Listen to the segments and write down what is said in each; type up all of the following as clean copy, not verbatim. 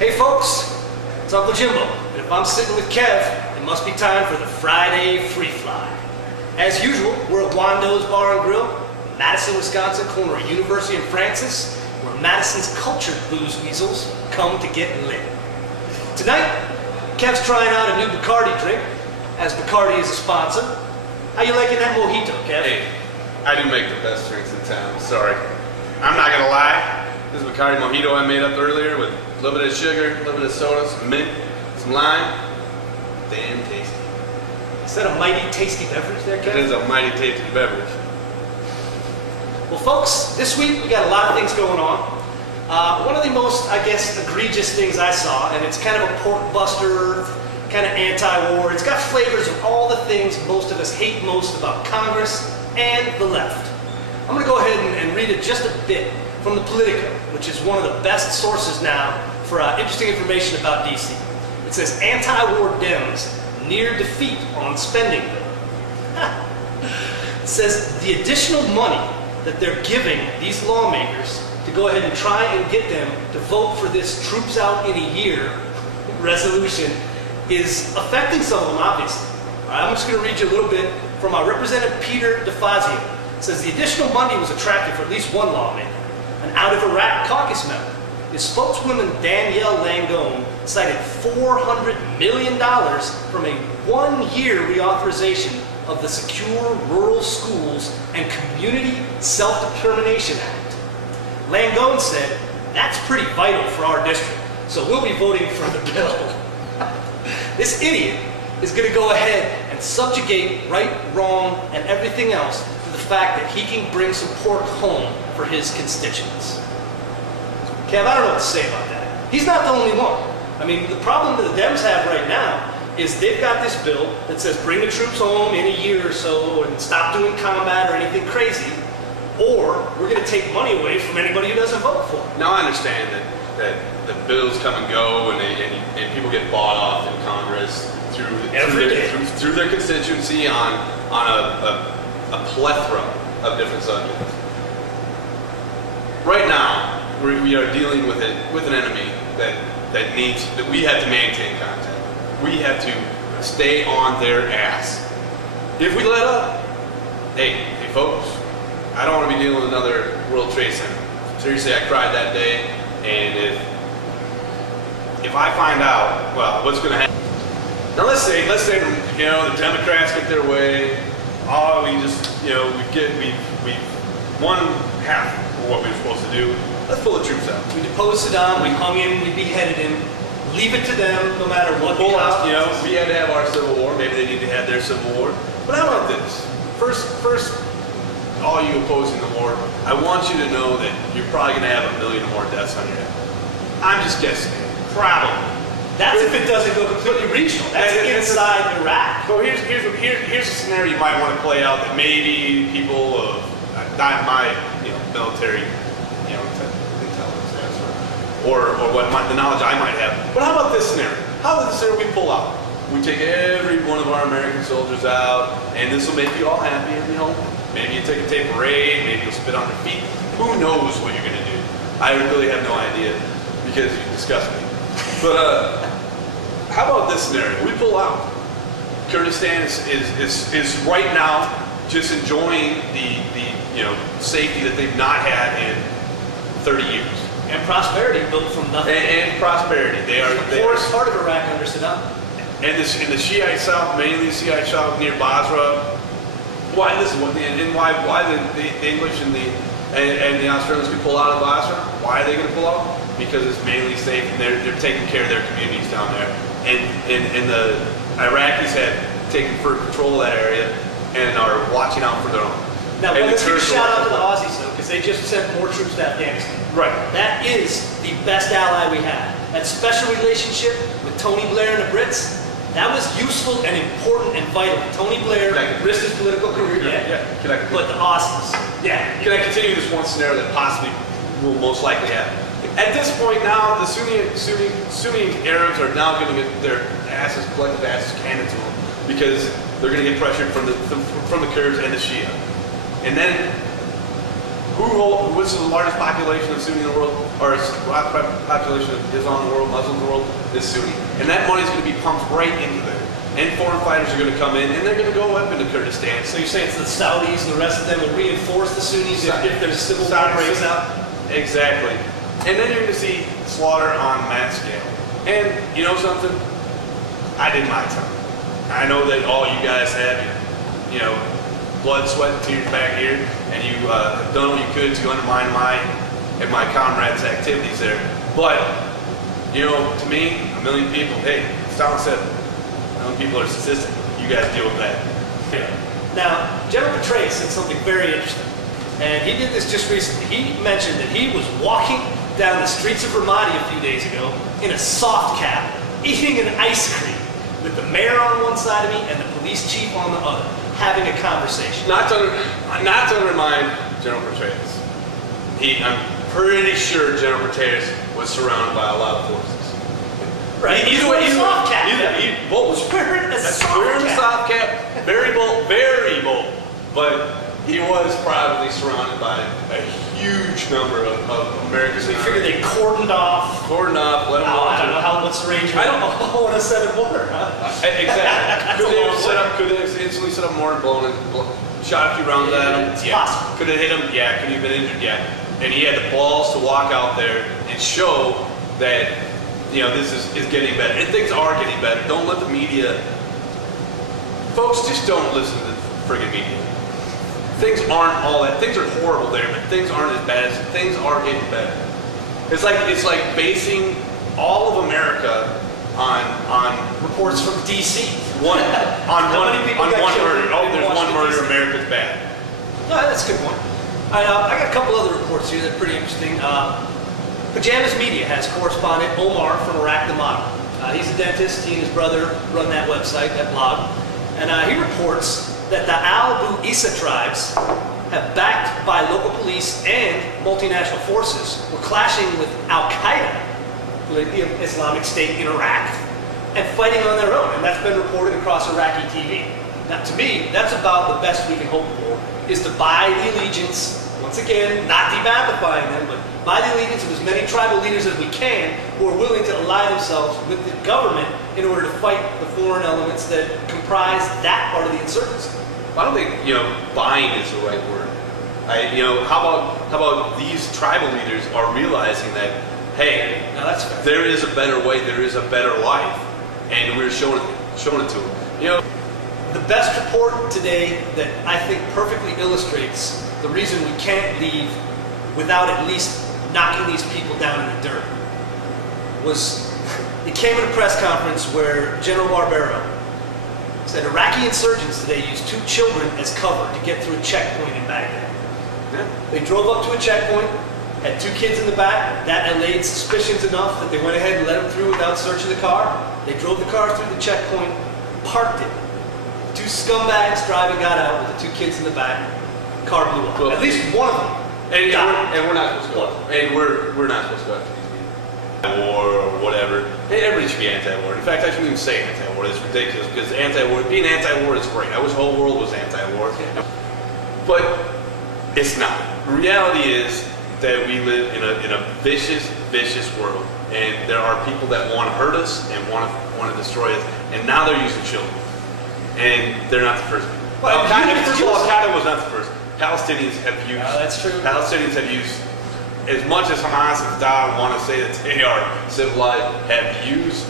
Hey folks, it's Uncle Jimbo, and if I'm sitting with Kev, it must be time for the Friday Freefly. As usual, we're at Wando's Bar and Grill, Madison, Wisconsin, corner of University and Francis, where Madison's cultured booze weasels come to get lit. Tonight, Kev's trying out a new Bacardi drink, as Bacardi is a sponsor. How you liking that mojito, Kev? Hey, I do make the best drinks in town, sorry. I'm not gonna lie, this Bacardi mojito I made up earlier with a little bit of sugar, a little bit of soda, some mint, some lime, damn tasty. Is that a mighty tasty beverage there, Kev? It is a mighty tasty beverage. Well folks, this week we got a lot of things going on. One of the most, I guess, egregious things I saw, and it's kind of a pork buster, kind of anti-war. It's got flavors of all the things most of us hate most about Congress and the left. I'm going to go ahead and read it just a bit from the Politico, which is one of the best sources now for interesting information about DC. It says, anti-war Dems near defeat on spending bill. It says the additional money that they're giving these lawmakers to go ahead and try and get them to vote for this troops out in a year resolution is affecting some of them, obviously. All right, I'm just going to read you a little bit from our Representative Peter DeFazio. It says the additional money was attractive for at least one lawmaker, an out of Iraq caucus member. His spokeswoman Danielle Langone cited $400 million from a one-year reauthorization of the Secure Rural Schools and Community Self-Determination Act. Langone said, that's pretty vital for our district, so we'll be voting for the bill. This idiot is going to go ahead and subjugate right, wrong, and everything else to the fact that he can bring some pork home for his constituents. Kev, I don't know what to say about that. He's not the only one. I mean, the problem that the Dems have right now is they've got this bill that says bring the troops home in a year or so and stop doing combat or anything crazy, or we're going to take money away from anybody who doesn't vote for it. Now I understand that the bills come and go and people get bought off in Congress through their constituency on a plethora of different subjects. Right now, we are dealing with an enemy that we have to maintain contact. We have to stay on their ass. If we let up, hey folks, I don't want to be dealing with another World Trade Center. Seriously, I cried that day, and if I find out, well, what's going to happen? Now let's say the Democrats get their way. Oh, we just we won half of what we were supposed to do. Let's pull the troops out. We deposed Saddam, we hung him, we beheaded him. Leave it to them, no matter what. Pull out. We had to have our civil war. Maybe they need to have their civil war. But how about this? First, all you opposing the war, I want you to know that you're probably going to have 1 million more deaths on your head. I'm just guessing. Probably. That's if it doesn't go completely regional. That's inside Iraq. So here's a scenario you might want to play out that maybe people of not my military intelligence or the knowledge I might have. But how about this scenario? How about the scenario we pull out? We take every one of our American soldiers out, and this will make you all happy. And maybe you take a tape parade, maybe you'll spit on their feet. Who knows what you're gonna do? I really have no idea because you disgust me. But how about this scenario? We pull out. Kurdistan is right now just enjoying the safety that they've not had in 30 years. And prosperity built from nothing. And prosperity. They are the poorest part of Iraq under Saddam. And in the Shiite South, mainly the Shiite South near Basra. Why the English and the Australians can pull out of Basra? Why are they going to pull out? Because it's mainly safe and they're taking care of their communities down there. And the Iraqis have taken first control of that area and are watching out for their own. Now, let's give a shout out to the Aussies, though, because they just sent more troops to Afghanistan. Right. That is the best ally we have. That special relationship with Tony Blair and the Brits, that was useful and important and vital. Tony Blair risked his political career, but the Aussies, Can I continue this one scenario that possibly will most likely happen? At this point now, the Sunni Arabs are now going to get their collective asses handed to them because they're going to get pressured from the Kurds and the Shia. And then, what's the largest population of Sunni in the world? or a lot of population of Islam in the world, Muslim in the world, is Sunni. And that money is going to be pumped right into there. And foreign fighters are going to come in, and they're going to go up into Kurdistan. So you're saying it's the Saudis and the rest of them will reinforce the Sunnis if there's a civil war breaks out? Exactly. And then you're going to see slaughter on mass scale. And you know something? I did my time. I know that all you guys have, you know, blood, sweat, and tears back here, and you have done what you could to undermine my comrades' activities there. But, you know, to me, a million people, hey, Stalin said, a million people are statistic. You guys deal with that. Yeah. Now, General Petraeus said something very interesting, and he did this just recently. He mentioned that he was walking down the streets of Ramadi a few days ago in a soft cap, eating an ice cream, with the mayor on one side of me and the police chief on the other, having a conversation. Not to undermine General Petraeus. I'm pretty sure General Petraeus was surrounded by a lot of forces. Right. He's wearing a soft cap. Wearing a soft cap. Very bold. Very bold. But he was probably surrounded by a huge number of Americans. So you figure they cordoned off. Let him I don't know what's the range. I don't know. What a 7-1, huh? Exactly. Could they have instantly set up more and shot a few rounds at him? It's Yeah. possible. Could have hit him? Yeah. Could he have been injured? Yeah. And he had the balls to walk out there and show that, you know, this is getting better. And things are getting better. Don't let the media... Folks, just don't listen to the friggin' media. Things aren't all that. Things are horrible there, but things aren't as bad as things are getting better. It's like basing all of America on reports from D.C. one murder. Oh, there's one murder. America's bad. No, that's a good point. I got a couple other reports here that are pretty interesting. Pajamas Media has correspondent Omar from Iraq the Model. He's a dentist. He and his brother run that website, that blog, and he reports that the Al-Bu Isa tribes have backed by local police and multinational forces were clashing with Al-Qaeda, the Islamic State in Iraq, and fighting on their own. And that's been reported across Iraqi TV. Now, to me, that's about the best we can hope for, is to buy the allegiance, once again, not demagnifying them, but buy the allegiance of as many tribal leaders as we can who are willing to ally themselves with the government in order to fight the foreign elements that comprise that part of the insurgency. I don't think, you know, buying is the right word. How about these tribal leaders are realizing that, hey, now that's fair. There is a better way, there is a better life, and we're showing it to them. You know, the best report today that I think perfectly illustrates the reason we can't leave without at least knocking these people down in the dirt was, it came at a press conference where General Barbero said Iraqi insurgents today used 2 children as cover to get through a checkpoint in Baghdad. yeah. They drove up to a checkpoint, had 2 kids in the back. That allayed suspicions enough that they went ahead and let them through without searching the car. They drove the car through the checkpoint, parked it. 2 scumbags driving got out with the 2 kids in the back. Car blew up. Well, at least one of them. And we're not supposed to go. And we're not supposed to go after these people. War or whatever. Hey, everybody should be anti-war. In fact, I shouldn't even say anti-war. It's ridiculous because being anti-war is great. I wish the whole world was anti-war. But it's not. The reality is that we live in a vicious, vicious world, and there are people that want to hurt us and want to destroy us, and now they're using children, and they're not the first people. Well, first of all, Al-Qaeda was not the first. Palestinians have used. That's true. Palestinians have used, as much as Hamas and Fatah want to say that they are civilized, have used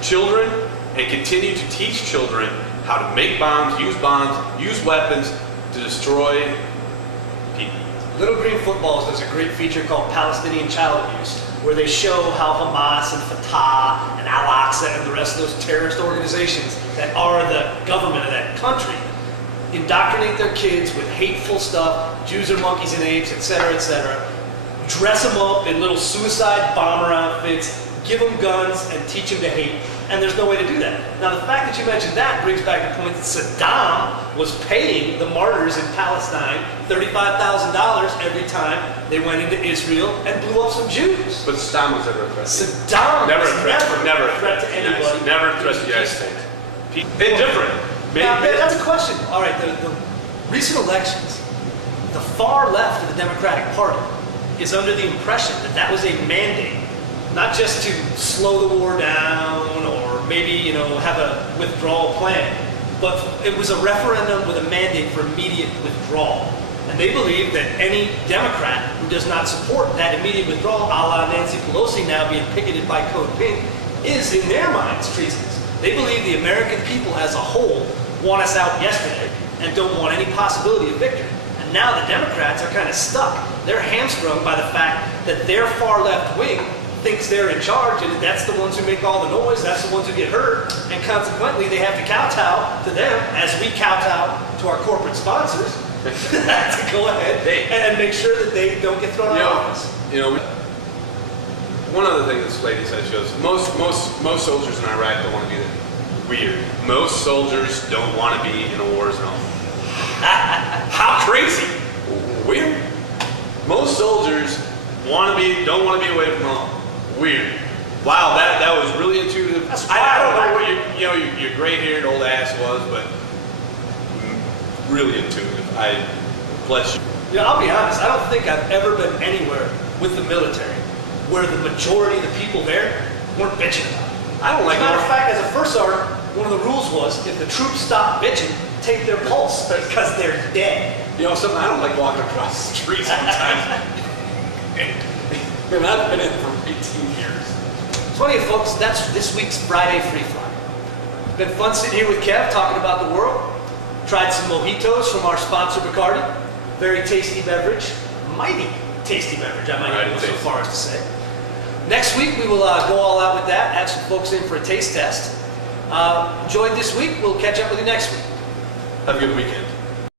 children and continue to teach children how to make bombs, use weapons to destroy people. Little Green Footballs does a great feature called Palestinian Child Abuse, where they show how Hamas and Fatah and Al-Aqsa and the rest of those terrorist organizations that are the government of that country indoctrinate their kids with hateful stuff, Jews are monkeys and apes, etc., dress them up in little suicide bomber outfits, give them guns, and teach them to hate. And there's no way to do that. Now, the fact that you mentioned that brings back the point that Saddam was paying the martyrs in Palestine $35,000 every time they went into Israel and blew up some Jews. But Saddam was never a threat. Saddam never was a threat. never a threat to anybody. Never a threat to the United States. Indifferent. Now, that's a question. All right, the recent elections, the far left of the Democratic Party is under the impression that that was a mandate, not just to slow the war down or maybe, you know, have a withdrawal plan, but it was a referendum with a mandate for immediate withdrawal. And they believe that any Democrat who does not support that immediate withdrawal, a la Nancy Pelosi now being picketed by Code Pink, is in their minds treasonous. They believe the American people as a whole want us out yesterday and don't want any possibility of victory. And now the Democrats are kind of stuck. They're hamstrung by the fact that their far left wing thinks they're in charge, and that's the ones who make all the noise, that's the ones who get hurt, and consequently they have to kowtow to them as we kowtow to our corporate sponsors to go ahead and make sure that they don't get thrown out of office. You know, one other thing this lady said, she goes, most soldiers in Iraq don't want to be there. Weird. Most soldiers don't want to be in a war zone. How crazy? Weird. Most soldiers don't want to be away from home. Weird. Wow, that was really intuitive. I don't know what your gray-haired old ass was, but really intuitive. I bless you. You know, I'll be honest, I don't think I've ever been anywhere with the military where the majority of the people there weren't bitching about it. I don't like As a matter of fact, as a first sergeant, one of the rules was if the troops stop bitching, take their pulse because they're dead. You know something, I don't like walking across the street sometimes. And I've been in for 18 years. So anyway, folks, that's this week's Friday Freefly. It's been fun sitting here with Kev talking about the world. Tried some mojitos from our sponsor Bacardi. Very tasty beverage. Mighty tasty beverage, I might even go so far as to say. Next week, we will go all out with that, have some folks in for a taste test. Enjoyed this week. We'll catch up with you next week. Have a good weekend.